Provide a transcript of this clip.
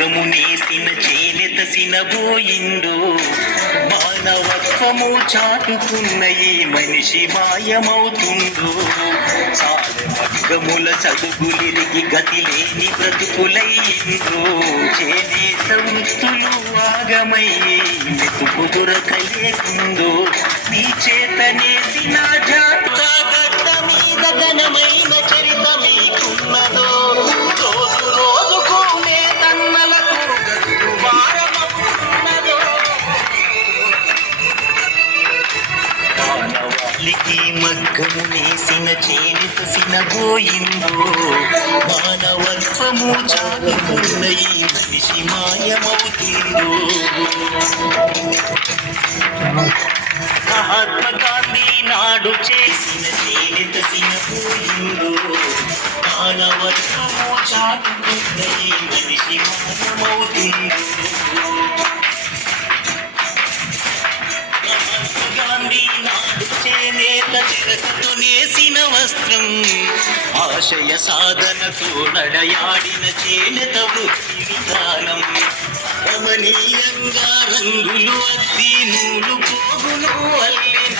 మగ్గము నేసిన చేనేత సినబోయిందో మానవత్వము చాటుకున్న ఈ మనిషి మాయమవుతుందో మగ్గముల చదువులిరిగి గతి లేని బ్రతుకులైందో చేనేత వృత్తులు ఆగమయ్యి మెతుకు దొరకలేకుందో నీ చేత నేసిన జాత గడ్డ మీద ఘనమైన చరిత మీకున్నదో రోజు రోజుకు నేతన్నలకు గట్టు భారమవుతున్నదో మానవాళికి మగ్గము నేసిన చేనేత సినబోయిందో మానవత్వము చాటుకున్న ఈ మనిషి మాయమవుతుందో మహాత్మా గాంధీ నాడు చేసిన చేనేత సినబోయిందో మానవత్వము చాటుకున్న ఈ మనిషి మాయమవుతుందో గాంధీ నాడు చేనేత చిరకతో నేసిన వస్త్రం ఆశయ సాధనకు నడయాడిన చేనేత వృత్తి విధానం రమణీయంగా రంగులు అద్ది నూలు పోగులు అల్లిన